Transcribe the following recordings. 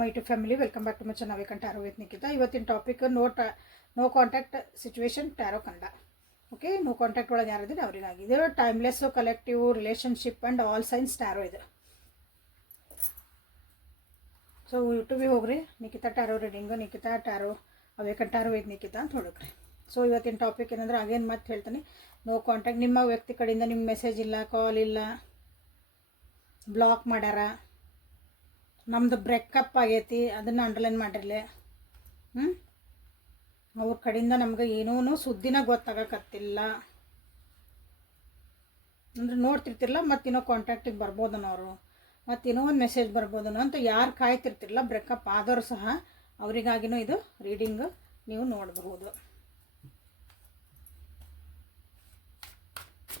My to family, welcome back to my channel awakened tarot with Nikhita. ಇವತ್ತಿನ topic no contact situation tarot ಕಂಡ. Okay, no contact ಒಳಗೆ ಯಾರಿದ್ರೆ ಅವರಿಗಾಗಿ ಇದು timeless collective relationship and all signs tarot ಇದು. So ಯೂಟ್ಯೂಬಿಗೆ ಹೋಗ್ರಿ, Nikhita tarot reading, Nikhita tarot awakened tarot with Nikhita ಅಂತ ಹುಡುಕ್ರಿ. ಸೊ ಇವತ್ತಿನ ಟಾಪಿಕ್ ಏನಂದ್ರೆ ಅಗೇನ್ ಮತ್ತೆ ಹೇಳ್ತೀನಿ, ನೋ ಕಾಂಟ್ಯಾಕ್ಟ್. ನಿಮ್ಮ ವ್ಯಕ್ತಿ ಕಡೆಯಿಂದ ನಿಮ್ಮ ಮೆಸೇಜ್ ಇಲ್ಲ, ಕಾಲ್ ಇಲ್ಲ, ಬ್ಲಾಕ್ ಮಾಡ್ಯಾರ, ನಮ್ಮದು ಬ್ರೇಕಪ್ ಆಗೈತಿ, ಅದನ್ನು ಅಂಡರ್ಲೈನ್ ಮಾಡಿರಲಿ. ಅವ್ರ ಕಡೆಯಿಂದ ನಮ್ಗೆ ಏನೂ ಸುದ್ದಿನ ಗೊತ್ತಾಗಕತ್ತಿಲ್ಲ ಅಂದ್ರೆ ನೋಡ್ತಿರ್ತಿರಲ್ಲ, ಮತ್ತಿನ್ನೋ ಕಾಂಟ್ಯಾಕ್ಟಿಗೆ ಬರ್ಬೋದನೋ ಅವರು, ಮತ್ತಿನ್ನೋ ಒಂದು ಮೆಸೇಜ್ ಬರ್ಬೋದನೋ ಅಂತ ಯಾರು ಕಾಯ್ತಿರ್ತಿರಲ್ಲ, ಬ್ರೇಕಪ್ ಆದವರು ಸಹ ಅವರಿಗಾಗಿನೂ ಇದು ರೀಡಿಂಗ್ ನೀವು ನೋಡಬಹುದು.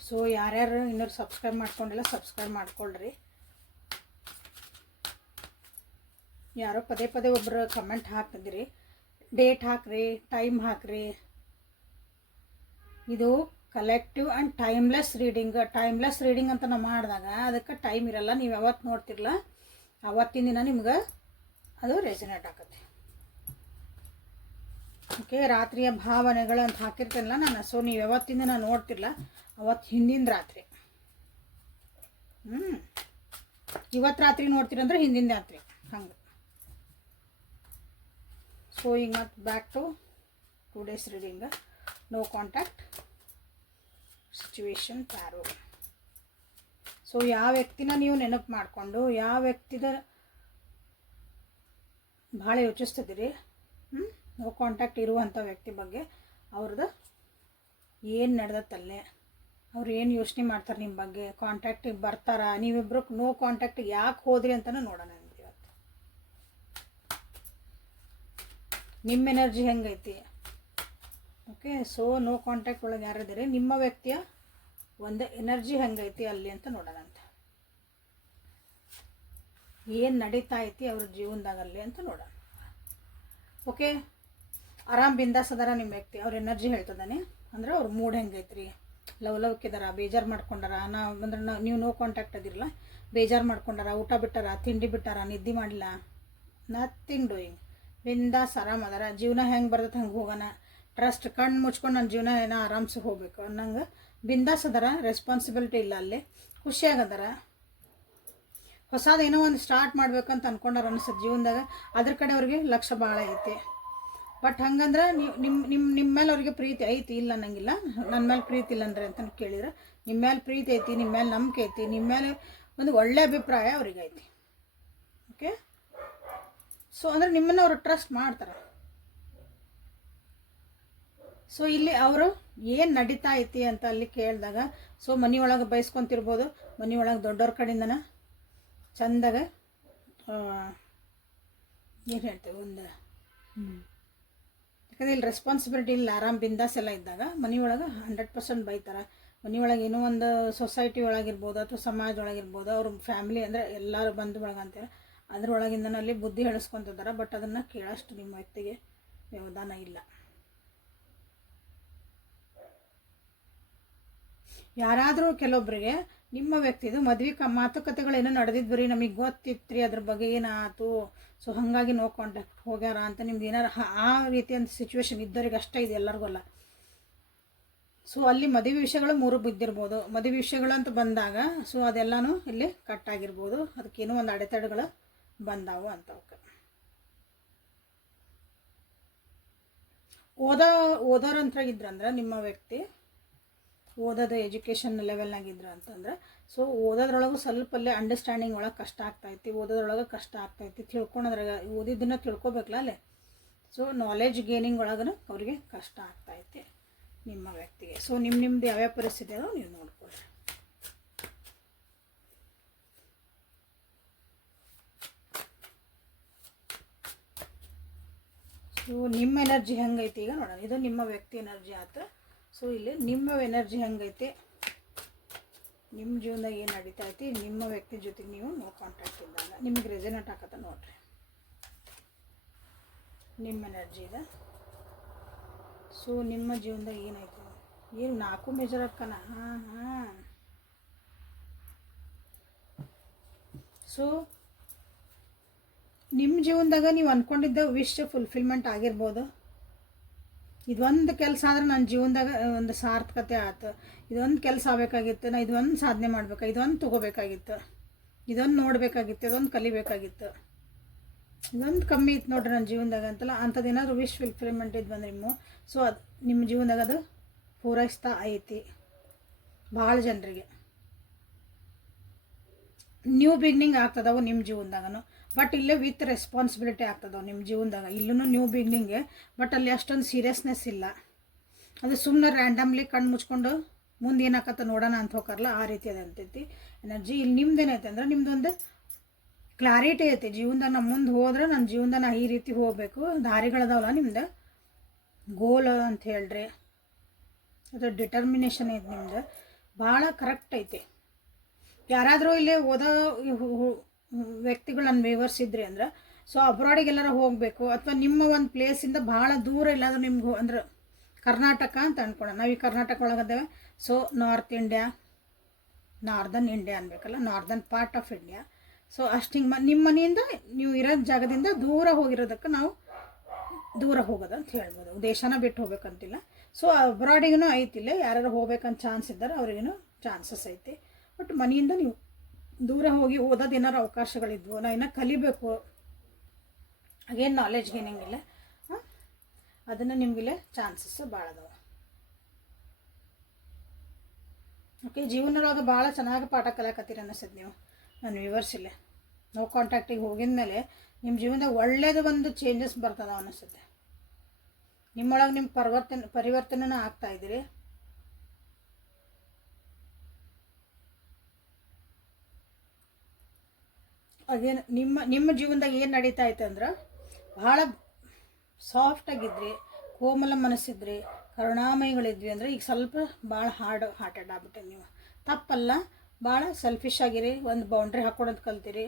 ಸೊ ಯಾರ್ಯಾರು ಇನ್ನೂ ಸಬ್ಸ್ಕ್ರೈಬ್ ಮಾಡ್ಕೊಂಡಿಲ್ಲ ಸಬ್ಸ್ಕ್ರೈಬ್ ಮಾಡ್ಕೊಳ್ರಿ. ಯಾರೋ ಪದೇ ಪದೇ ಒಬ್ಬರು ಕಮೆಂಟ್ ಹಾಕಿದ್ರಿ, ಡೇಟ್ ಹಾಕ್ರಿ, ಟೈಮ್ ಹಾಕ್ರಿ. ಇದು ಕಲೆಕ್ಟಿವ್ ಆ್ಯಂಡ್ ಟೈಮ್ಲೆಸ್ ರೀಡಿಂಗ್ ಅಂತ ನಾವು ಮಾಡಿದಾಗ ಅದಕ್ಕೆ ಟೈಮ್ ಇರಲ್ಲ. ನೀವು ಯಾವತ್ತು ನೋಡ್ತಿರಲ್ಲ ಅವತ್ತಿನ ದಿನ ನಿಮ್ಗೆ ಅದು ರೆಸನೇಟ್ ಆಗುತ್ತೆ. ಓಕೆ, ರಾತ್ರಿಯ ಭಾವನೆಗಳು ಅಂತ ಹಾಕಿರ್ತೇನಲ್ಲ ನಾನು. ಸೊ ನೀವು ಯಾವತ್ತಿನ ದಿನ ನೋಡ್ತಿರಲ್ಲ ಅವತ್ತು ಹಿಂದಿನ ರಾತ್ರಿ, ಇವತ್ತು ರಾತ್ರಿ ನೋಡ್ತೀರಂದ್ರೆ ಹಿಂದಿನ ರಾತ್ರಿ ಹಂಗೆ. ಸೊ ಈಗ ಮತ್ತೆ back to 2 days reading, no contact situation tarot. So ಯಾವ ವ್ಯಕ್ತಿನ ನೀವು ನೆನಪು ಮಾಡಿಕೊಂಡು ಯಾವ ವ್ಯಕ್ತಿದ ಭಾಳ ಯೋಚಿಸ್ತಿದ್ದೀರಿ, ನೋ ಕಾಂಟ್ಯಾಕ್ಟ್ ಇರುವಂಥ ವ್ಯಕ್ತಿ ಬಗ್ಗೆ, ಅವ್ರದ್ದು ಏನು ನಡೆದತ್ತಲ್ಲೇ, ಅವ್ರು ಏನು ಯೋಚನೆ ಮಾಡ್ತಾರೆ ನಿಮ್ಮ ಬಗ್ಗೆ, ಕಾಂಟ್ಯಾಕ್ಟಿಗೆ ಬರ್ತಾರ, ನೀವಿಬ್ಬರು ನೋ ಕಾಂಟ್ಯಾಕ್ಟಿಗೆ ಯಾಕೆ ಹೋದ್ರಿ ಅಂತಲೂ ನೋಡೋಣ ಇವತ್ತು. ನಿಮ್ಮ ಎನರ್ಜಿ ಹೆಂಗೈತಿ? ಓಕೆ, ಸೊ ನೋ ಕಾಂಟ್ಯಾಕ್ಟ್ ಒಳಗೆ ಯಾರಿದ್ದೀರಿ, ನಿಮ್ಮ ವ್ಯಕ್ತಿಯ ಒಂದು ಎನರ್ಜಿ ಹೆಂಗೈತಿ ಅಲ್ಲಿ ಅಂತ ನೋಡೋಣ ಅಂತ. ಏನು ನಡೀತಾ ಐತಿ ಅವ್ರ ಜೀವನದಾಗಲ್ಲಿ ಅಂತ ನೋಡೋಣ. ಓಕೆ, ಆರಾಮ್ ಬಿಂದಾಸ್ ಅದಾರ ನಿಮ್ಮ ವ್ಯಕ್ತಿ, ಅವ್ರ ಎನರ್ಜಿ ಹೇಳ್ತದಾನೆ ಅಂದ್ರೆ ಅವ್ರ ಮೂಡ್ ಹೆಂಗೈತ್ರಿ, ಲವ್ಕಿದಾರ, ಬೇಜಾರು ಮಾಡ್ಕೊಂಡಾರ, ನೀವು ನೋ ಕಾಂಟ್ಯಾಕ್ಟ್ ಅದಿರಲ್ಲ, ಬೇಜಾರು ಮಾಡ್ಕೊಂಡಾರ, ಊಟ ಬಿಟ್ಟಾರ, ತಿಂಡಿ ಬಿಟ್ಟಾರ, ನಿದ್ದೆ ಮಾಡಿಲ್ಲ, ನಥಿಂಗ್ ಡೂಯಿಂಗ್, ಬಿಂದಾಸ್ ಆರಾಮ್ ಅದಾರ. ಜೀವನ ಹೆಂಗೆ ಬರ್ತೈತೆ ಹಂಗೆ ಹೋಗೋಣ, ಟ್ರಸ್ಟ್ ಕಣ್ಣು ಮುಚ್ಕೊಂಡು ನನ್ನ ಜೀವನ ಏನೋ ಆರಾಮ್ಸೆ ಹೋಗ್ಬೇಕು ಅನ್ನಂಗೆ ಬಿಂದಾಸ್ ಅದಾರ. ರೆಸ್ಪಾನ್ಸಿಬಿಲಿಟಿ ಇಲ್ಲ, ಅಲ್ಲಿ ಖುಷಿಯಾಗದಾರ. ಹೊಸದೇನೋ ಒಂದು ಸ್ಟಾರ್ಟ್ ಮಾಡ್ಬೇಕಂತ ಅಂದ್ಕೊಂಡಾರ ಅನಿಸುತ್ತೆ ಜೀವನದಾಗ, ಅದ್ರ ಕಡೆ ಅವ್ರಿಗೆ ಲಕ್ಷ್ಯ ಭಾಳ ಐತಿ. ಬಟ್ ಹಂಗಂದ್ರೆ ನೀವು ನಿಮ್ಮ ಮೇಲೆ ಅವ್ರಿಗೆ ಪ್ರೀತಿ ಐತಿ, ಇಲ್ಲ ಅನ್ನಂಗಿಲ್ಲ. ನನ್ನ ಮೇಲೆ ಪ್ರೀತಿ ಇಲ್ಲ ಅಂದ್ರೆ ಅಂತ ಕೇಳಿದ್ರೆ, ನಿಮ್ಮ ಮೇಲೆ ಪ್ರೀತಿ ಐತಿ, ನಿಮ್ಮ ಮೇಲೆ ನಂಬಿಕೆ ಐತಿ, ನಿಮ್ಮ ಮೇಲೆ ಒಂದು ಒಳ್ಳೆ ಅಭಿಪ್ರಾಯ ಅವ್ರಿಗೆ ಐತಿ. ಓಕೆ, ಸೊ ಅಂದರೆ ನಿಮ್ಮನ್ನು ಅವರು ಟ್ರಸ್ಟ್ ಮಾಡ್ತಾರೆ. ಸೊ ಇಲ್ಲಿ ಅವರು ಏನು ನಡೀತಾ ಐತಿ ಅಂತ ಅಲ್ಲಿ ಕೇಳಿದಾಗ, ಸೊ ಮನೆಯೊಳಗೆ ಬಯಸ್ಕೊತಿರ್ಬೋದು, ಮನೆಯೊಳಗೆ ದೊಡ್ಡವ್ರ ಕಡೆಯಿಂದನ ಚಂದಾಗ ಏನು ಹೇಳ್ತೇವೆ ಒಂದು ಯಾಕಂದರೆ ಇಲ್ಲಿ ರೆಸ್ಪಾನ್ಸಿಬಿಲಿಟಿ ಇಲ್ಲ, ಆರಾಮ್ ಬಿಂದಾಸ್ ಎಲ್ಲ ಇದ್ದಾಗ ಮನೆಯೊಳಗೆ 100% ಬೈತಾರೆ. ಮನೆಯೊಳಗೆ ಏನೋ ಒಂದು ಸೊಸೈಟಿ ಒಳಗಿರ್ಬೋದು ಅಥವಾ ಸಮಾಜ ಒಳಗಿರ್ಬೋದು, ಅವ್ರ ಫ್ಯಾಮಿಲಿ ಅಂದರೆ ಎಲ್ಲರೂ ಬಂಧು ಬಳಗ ಅಂತೇಳಿ ಅದ್ರೊಳಗಿಂದನಲ್ಲಿ ಬುದ್ಧಿ ಹೇಳಿಸ್ಕೊತಿದ್ದಾರೆ. ಬಟ್ ಅದನ್ನು ಕೇಳೋಷ್ಟು ನಿಮ್ಮ ವ್ಯಕ್ತಿಗೆ ವ್ಯವಧಾನ ಇಲ್ಲ. ಯಾರಾದರೂ ಕೆಲವೊಬ್ಬರಿಗೆ ನಿಮ್ಮ ವ್ಯಕ್ತಿದು ಮದ್ವೆ ಮಾತುಕತೆಗಳೇನೋ ನಡೆದಿದ್ದು ರೀ, ನಮಗೆ ಗೊತ್ತಿತ್ತು ಅದ್ರ ಬಗ್ಗೆ ಏನಾಯ್ತು, ಸೊ ಹಾಗಾಗಿ ನೋ ಕಾಂಟ್ಯಾಕ್ಟ್ ಹೋಗ್ಯಾರ ಅಂತ ನಿಮ್ದು ಏನಾರು ಆ ರೀತಿಯಂಥ ಸಿಚುವೇಶನ್ ಇದ್ದವ್ರಿಗೆ ಅಷ್ಟೇ ಇದೆ, ಎಲ್ಲರಿಗೂ ಅಲ್ಲ. ಸೊ ಅಲ್ಲಿ ಮದುವೆ ವಿಷಯಗಳು 3 ಬಿದ್ದಿರ್ಬೋದು. ಮದುವೆ ವಿಷಯಗಳು ಅಂತ ಬಂದಾಗ ಸೊ ಅದೆಲ್ಲನೂ ಇಲ್ಲಿ ಕಟ್ ಆಗಿರ್ಬೋದು, ಅದಕ್ಕೇನೋ ಒಂದು ಅಡೆತಡೆಗಳು ಬಂದಾವು ಅಂತ. ಓದೋರಂತ್ರಾಗಿದ್ರಂದ್ರೆ ನಿಮ್ಮ ವ್ಯಕ್ತಿ ಓದೋದು ಎಜುಕೇಷನ್ ಲೆವೆಲ್ನಾಗಿದ್ರು ಅಂತಂದ್ರೆ, ಸೊ ಓದೋದ್ರೊಳಗೂ ಸ್ವಲ್ಪ ಅಲ್ಲೇ ಅಂಡರ್ಸ್ಟ್ಯಾಂಡಿಂಗ್ ಒಳಗೆ ಕಷ್ಟ ಆಗ್ತಾಯಿತ್ತು, ಓದೋದ್ರೊಳಗೆ ಕಷ್ಟ ಆಗ್ತಾಯಿತ್ತು, ತಿಳ್ಕೊಳೋದ್ರಾಗ ಓದಿದ್ದನ್ನು ತಿಳ್ಕೊಬೇಕಲ್ಲ ಅಲ್ಲೇ. ಸೊ ನಾಲೆಜ್ ಗೇನಿಂಗ್ ಒಳಗೂ ಅವರಿಗೆ ಕಷ್ಟ ಆಗ್ತಾಯಿತ್ತು ನಿಮ್ಮ ವ್ಯಕ್ತಿಗೆ. ಸೊ ನಿಮ್ಮದು ಯಾವ್ಯಾವ ಪರಿಸ್ಥಿತಿ ಅದೋ ನೀವು ನೋಡ್ಕೊಳ್ರಿ. ಸೊ ನಿಮ್ಮ ಎನರ್ಜಿ ಹೆಂಗೈತಿ ಈಗ ನೋಡೋಣ. ಇದು ನಿಮ್ಮ ವ್ಯಕ್ತಿ ಎನರ್ಜಿ ಆಯ್ತು. ಸೊ ಇಲ್ಲಿ ನಿಮ್ಮ ಎನರ್ಜಿ ಹೆಂಗೈತಿ, ನಿಮ್ಮ ಜೀವನದಾಗ ಏನು ನಡೀತಾ ಐತಿ, ನಿಮ್ಮ ವ್ಯಕ್ತಿ ಜೊತೆಗೆ ನೀವು ನೋ ಕಾಂಟ್ಯಾಕ್ಟ್ ಇದ್ದಾಗ ನಿಮಗೆ ರೆಸನೇಟ್ ಆಗತ್ತ ನೋಡ್ರಿ. ನಿಮ್ಮ ಎನರ್ಜಿ ಇದೆ. ಸೊ ನಿಮ್ಮ ಜೀವನದಾಗ ಏನೈತಿ, ಏನು 4 ಮೇಜರ್ ಅಕ್ಕನ. ಸೊ ನಿಮ್ಮ ಜೀವನದಾಗ ನೀವು ಅಂದ್ಕೊಂಡಿದ್ದ ವಿಶ್ ಫುಲ್ಫಿಲ್ಮೆಂಟ್ ಆಗಿರ್ಬೋದು. ಇದೊಂದು ಕೆಲಸ ಆದ್ರೆ ನನ್ನ ಜೀವನದಾಗ ಒಂದು ಸಾರ್ಥಕತೆ ಆಯ್ತು, ಇದೊಂದು ಕೆಲಸ ಆಗಬೇಕಾಗಿತ್ತು, ನಾ ಇದೊಂದು ಸಾಧನೆ ಮಾಡ್ಬೇಕು, ಇದೊಂದು ತೊಗೋಬೇಕಾಗಿತ್ತು, ಇದೊಂದು ನೋಡಬೇಕಾಗಿತ್ತು, ಇದೊಂದು ಕಲಿಬೇಕಾಗಿತ್ತು, ಇದೊಂದು ಕಮ್ಮಿ ಇತ್ತು ನೋಡ್ರಿ ನನ್ನ ಜೀವನದಾಗ ಅಂತಲ್ಲ, ಅಂಥದ್ದೇನಾದ್ರು ವಿಶ್ ಫುಲ್ಫಿಲ್ಮೆಂಟ್ ಇದು ಬಂದ್ರೆ ನಿಮ್ಮ ಸೊ ಅದು ನಿಮ್ಮ ಜೀವನದಾಗ ಅದು ಪೂರೈಸ್ತಾ ಐತಿ. ಭಾಳ ಜನರಿಗೆ ನ್ಯೂ ಬಿಗ್ನಿಂಗ್ ಆಗ್ತದವು ನಿಮ್ಮ ಜೀವನದಾಗನು. ಬಟ್ ಇಲ್ಲೇ ವಿತ್ ರೆಸ್ಪಾನ್ಸಿಬಿಲಿಟಿ ಆಗ್ತದವು ನಿಮ್ಮ ಜೀವನದಾಗ. ಇಲ್ಲೂ ನ್ಯೂ ಬಿಗ್ನಿಂಗೆ, ಬಟ್ ಅಲ್ಲಿ ಅಷ್ಟೊಂದು ಸೀರಿಯಸ್ನೆಸ್ ಇಲ್ಲ. ಅದು ಸುಮ್ಮನೆ ರ್ಯಾಂಡಮ್ಲಿ ಕಣ್ಣು ಮುಚ್ಕೊಂಡು ಮುಂದೆ ಏನಾಕತ್ತ ನೋಡೋಣ ಅಂತ ಹೋಗಾರಲ್ಲ, ಆ ರೀತಿ ಅದು ಅಂತೈತಿ ಎನರ್ಜಿ. ಇಲ್ಲಿ ನಿಮ್ದೇನೈತೆ ಅಂದ್ರೆ ನಿಮ್ದೊಂದು ಕ್ಲಾರಿಟಿ ಐತಿ ಜೀವನದಾಗ. ನಮ್ಮ ಮುಂದೆ ಹೋದ್ರೆ ನನ್ನ ಜೀವನದಾಗ ನಾ ಈ ರೀತಿ ಹೋಗಬೇಕು, ದಾರಿಗಳದಾವಲ್ಲ ನಿಮ್ದು ಗೋಲ್ ಅಂತ ಹೇಳ್ರಿ, ಅದು ಡಿಟರ್ಮಿನೇಷನ್ ಐತಿ ನಿಮ್ದು, ಭಾಳ ಕರೆಕ್ಟ್ ಐತಿ. ಯಾರಾದರೂ ಇಲ್ಲೇ ಓದೋ ವ್ಯಕ್ತಿಗಳು ನನ್ನ ವ್ಯೂವರ್ಸ್ ಇದ್ರಿ ಅಂದ್ರೆ ಸೊ ಅಬ್ರಾಡಿಗೆಲ್ಲರ ಹೋಗಬೇಕು, ಅಥವಾ ನಿಮ್ಮ ಒಂದು ಪ್ಲೇಸಿಂದ ಭಾಳ ದೂರ ಇಲ್ಲಾಂದ್ರೆ ನಿಮ್ಗೆ ಅಂದ್ರೆ ಕರ್ನಾಟಕ ಅಂತ ಅಂದ್ಕೊಳ್ಳೋಣ, ನಾವು ಈ ಕರ್ನಾಟಕ ಒಳಗದ್ದೇವೆ. So north India, northern India ಅನ್ಬೇಕಲ್ಲ, northern part of India. So ಅಷ್ಟು ಹಿಂಗೆ ನಿಮ್ಮ ಮನೆಯಿಂದ ನೀವು ಇರೋ ಜಾಗದಿಂದ ದೂರ ಹೋಗಿರೋದಕ್ಕೆ ನಾವು ದೂರ ಹೋಗೋದು ಅಂತ ಹೇಳ್ಬೋದು. ದೇಶನ ಬಿಟ್ಟು ಹೋಗ್ಬೇಕಂತಿಲ್ಲ. ಸೊ ಅಬ್ರಾಡಿಗೂ ಐತಿಲ್ಲ, ಯಾರು ಹೋಗ್ಬೇಕಂತ ಚಾನ್ಸ್ ಇದ್ದಾರೆ ಅವ್ರಿಗೂ ಚಾನ್ಸಸ್ ಐತಿ. ಬಟ್ ಮನೆಯಿಂದ ನೀವು ದೂರ ಹೋಗಿ ಓದೋದು ಏನಾರು ಅವಕಾಶಗಳಿದ್ವು, ನಾ ಇನ್ನೂ ಕಲಿಬೇಕು, ಅಗೇನು ನಾಲೆಜ್ ಗೇನಿಂಗಿಲ್ಲ, ಅದನ್ನು ನಿಮಗಿಲ್ಲ ಚಾನ್ಸಸ್ ಭಾಳ ಅದಾವೆ. ಓಕೆ, ಜೀವನದೊಳಗೆ ಭಾಳ ಚೆನ್ನಾಗಿ ಪಾಠ ಕಲಿಯಕತ್ತೀರಿ ಅನ್ನಿಸ್ತದೆ ನೀವು ನನ್ನ ವ್ಯೂವರ್ಸ್. ಇಲ್ಲೇ ನೋ ಕಾಂಟ್ಯಾಕ್ಟಿಗೆ ಹೋಗಿದ ಮೇಲೆ ನಿಮ್ಮ ಜೀವನದಾಗ ಒಳ್ಳೇದು ಒಂದು ಚೇಂಜಸ್ ಬರ್ತದ ಅನ್ನಿಸುತ್ತೆ. ನಿಮ್ಮೊಳಗೆ ನಿಮ್ಮ ಪರಿವರ್ತನೆನ ಆಗ್ತಾಯಿದ್ದೀರಿ. ಅದೇನು ನಿಮ್ಮ ಜೀವನದಾಗ ಏನು ನಡೀತಾ ಐತೆ ಅಂದ್ರೆ ಭಾಳ ಸಾಫ್ಟಾಗಿದ್ರಿ, ಕೋಮಲ ಮನಸ್ಸಿದ್ರಿ, ಕರುಣಾಮಯಿಗಳಿದ್ವಿ ಅಂದರೆ ಈಗ ಸ್ವಲ್ಪ ಭಾಳ ಹಾರ್ಟೆಡ್ ಆಗ್ಬಿಟ್ಟೆ ನೀವು. ತಪ್ಪಲ್ಲ, ಭಾಳ ಸೆಲ್ಫಿಶ್ ಆಗಿರಿ, ಒಂದು ಬೌಂಡ್ರಿ ಹಾಕ್ಕೊಳೋದು ಕಲ್ತೀರಿ,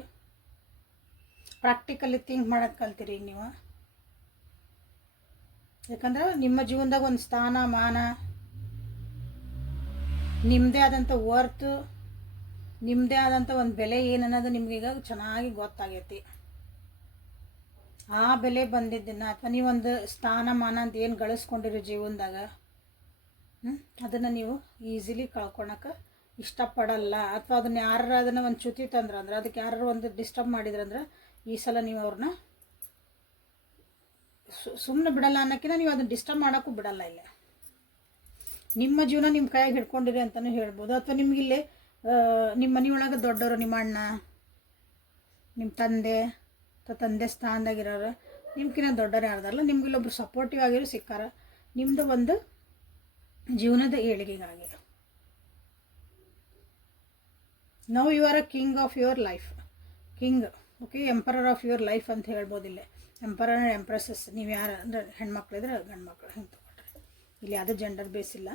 ಪ್ರಾಕ್ಟಿಕಲಿ ಥಿಂಕ್ ಮಾಡೋದು ಕಲ್ತೀರಿ ಈಗ ನೀವು. ಯಾಕಂದ್ರೆ ನಿಮ್ಮ ಜೀವನದಾಗ ಒಂದು ಸ್ಥಾನ ಮಾನ, ನಿಮ್ಮದೇ ಆದಂಥ ವರ್ತು, ನಿಮ್ಮದೇ ಆದಂಥ ಒಂದು ಬೆಲೆ ಏನನ್ನೋದು ನಿಮ್ಗೀಗ ಚೆನ್ನಾಗಿ ಗೊತ್ತಾಗೈತಿ. ಆ ಬೆಲೆ ಬಂದಿದ್ದನ್ನು ಅಥವಾ ನೀವೊಂದು ಸ್ಥಾನಮಾನ ಅಂತ ಏನು ಗಳಿಸ್ಕೊಂಡಿರೋ ಜೀವನದಾಗ ಅದನ್ನು ನೀವು ಈಸಿಲಿ ಕಳ್ಕೊಳಕ್ಕೆ ಇಷ್ಟಪಡಲ್ಲ. ಅಥವಾ ಅದನ್ನ ಯಾರು ಅದನ್ನು ಒಂದು ಚ್ಯುತಿ ತಂದ್ರಂದ್ರೆ, ಅದಕ್ಕೆ ಯಾರು ಒಂದು ಡಿಸ್ಟರ್ಬ್ ಮಾಡಿದ್ರಂದ್ರೆ ಈ ಸಲ ನೀವು ಅವ್ರನ್ನ ಸುಮ್ಮನೆ ಬಿಡಲ್ಲ ಅನ್ನೋಕ್ಕಿಂತ ನೀವು ಅದನ್ನು ಡಿಸ್ಟರ್ಬ್ ಮಾಡೋಕ್ಕೂ ಬಿಡಲ್ಲ. ಇಲ್ಲ, ನಿಮ್ಮ ಜೀವನ ನಿಮ್ಮ ಕೈಯಾಗಿ ಹಿಡ್ಕೊಂಡಿರಿ ಅಂತಲೂ ಹೇಳ್ಬೋದು. ಅಥವಾ ನಿಮಗಿಲ್ಲಿ ನಿಮ್ಮ ಮನೆಯೊಳಗೆ ದೊಡ್ಡವರು, ನಿಮ್ಮ ಅಣ್ಣ, ನಿಮ್ಮ ತಂದೆ ಅಥವಾ ತಂದೆ ಸ್ಥಾನದಾಗಿರೋರು, ನಿಮ್ಗಿನ್ನ ದೊಡ್ಡವರು ಯಾರ್ದಾರಲ್ಲ, ನಿಮ್ಗಿಲ್ಲೊಬ್ರು ಸಪೋರ್ಟಿವ್ ಆಗಿರೋ ಸಿಕ್ಕಾರ ನಿಮ್ಮದು ಒಂದು ಜೀವನದ ಏಳಿಗೆಗಾಗಿ. Now you are a king of your life, king, okay, emperor of your life ಅಂತ ಹೇಳ್ಬೋದಿಲ್ಲ. ಎಂಪರರ್ ಆ್ಯಂಡ್ ಎಂಪ್ರೆಸಸ್, ನೀವು ಯಾರು ಅಂದರೆ ಹೆಣ್ಮಕ್ಳಿದ್ರೆ ಗಂಡು ಮಕ್ಕಳು ಹಿಂಗೆ ತಗೊಳ್ರಿ. ಇಲ್ಲಿ ಯಾವುದೇ ಜೆಂಡರ್ ಬೇಸ್ ಇಲ್ಲ.